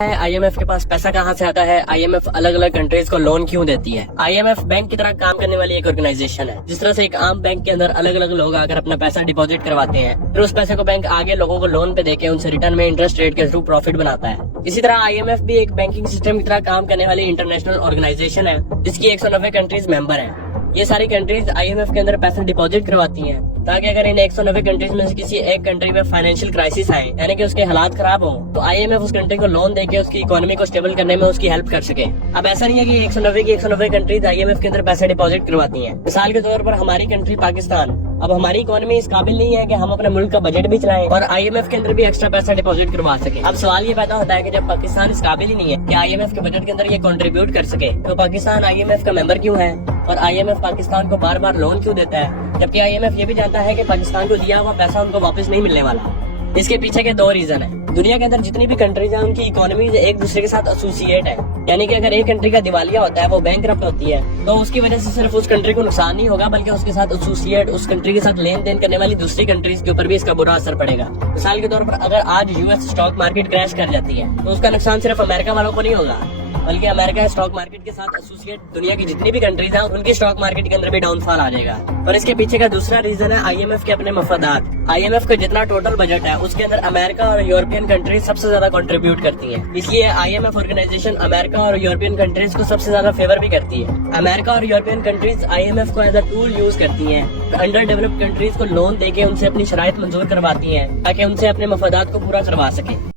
IMF के पास पैसा कहाँ से आता है? आईएमएफ अलग अलग कंट्रीज को लोन क्यों देती है? आईएमएफ बैंक की तरह काम करने वाली एक ऑर्गेनाइजेशन है। जिस तरह से एक आम बैंक के अंदर अलग अलग लोग आकर अपना पैसा डिपॉजिट करवाते हैं, फिर उस पैसे को बैंक आगे लोगों को लोन पे देके उनसे रिटर्न में इंटरेस्ट रेट के थ्रू प्रॉफिट बनाता है। इसी तरह आईएमएफ भी एक बैंकिंग सिस्टम की तरह काम करने वाली इंटरनेशनल ऑर्गेनाइजेशन है, जिसकी 190 कंट्रीज मेंबर है। ये सारी कंट्रीज आईएमएफ के अंदर पैसा डिपॉजिट करवाती हैं, ताकि अगर इन 190 कंट्रीज में से किसी एक कंट्री में फाइनेंशियल क्राइसिस आए, यानी कि उसके हालात खराब हो, तो आईएमएफ उस कंट्री को लोन देके उसकी इकोनॉमी को स्टेबल करने में उसकी हेल्प कर सके। अब ऐसा नहीं है कि 190 कंट्रीज आईएमएफ के अंदर पैसा डिपॉजिट करवाती हैं। मिसाल के तौर पर हमारी कंट्री पाकिस्तान, अब हमारी इकोनॉमी इस काबिल नहीं है कि हम अपने मुल्क का बजट भी चलाएं और आईएमएफ के अंदर भी एक्स्ट्रा पैसा डिपॉजिट करवा सके। अब सवाल ये पैदा होता है कि जब पाकिस्तान इस काबिल ही नहीं है कि आईएमएफ के बजट के अंदर ये कंट्रीब्यूट कर सके, तो पाकिस्तान आईएमएफ का मेंबर क्यों है और आईएमएफ पाकिस्तान को बार बार लोन क्यों देता है, जबकि आईएमएफ ये भी जानता है कि पाकिस्तान को दिया हुआ पैसा उनको वापस नहीं मिलने वाला। इसके पीछे के दो रीजन है। दुनिया के अंदर जितनी भी कंट्रीज हैं, उनकी इकोनॉमी एक दूसरे के साथ एसोसिएट है, यानी कि अगर एक कंट्री का दिवालिया होता है, वो बैंकरप्ट होती है, तो उसकी वजह से सिर्फ उस कंट्री को नुकसान नहीं होगा, बल्कि उसके साथ एसोसिएट, उस कंट्री के साथ लेन देन करने वाली दूसरी कंट्रीज के ऊपर भी इसका बुरा असर पड़ेगा। मिसाल के तौर पर अगर आज यूएस स्टॉक मार्केट क्रैश कर जाती है, तो उसका नुकसान सिर्फ अमेरिका वालों को नहीं होगा, बल्कि अमेरिका स्टॉक मार्केट के साथ एसोसिएट दुनिया की जितनी भी कंट्रीज हैं, उनकी स्टॉक मार्केट के अंदर भी डाउनफॉल आ जाएगा। और इसके पीछे का दूसरा रीजन है आईएमएफ के अपने मफादात। आईएमएफ का जितना टोटल बजट है, उसके अंदर अमेरिका और यूरोपियन कंट्रीज सबसे ज्यादा कंट्रीब्यूट करती हैं। इसलिए आईएमएफ ऑर्गेनाइजेशन अमेरिका और यूरोपियन कंट्रीज को सबसे ज्यादा फेवर भी करती है। अमेरिका और यूरोपियन कंट्रीज आईएमएफ को एज अ टूल यूज करती हैं, अंडर डेवलप्ड कंट्रीज को लोन देके उनसे अपनी शराइत मंजूर करवाती हैं, ताकि उनसे अपने मफादात को पूरा करवा सके।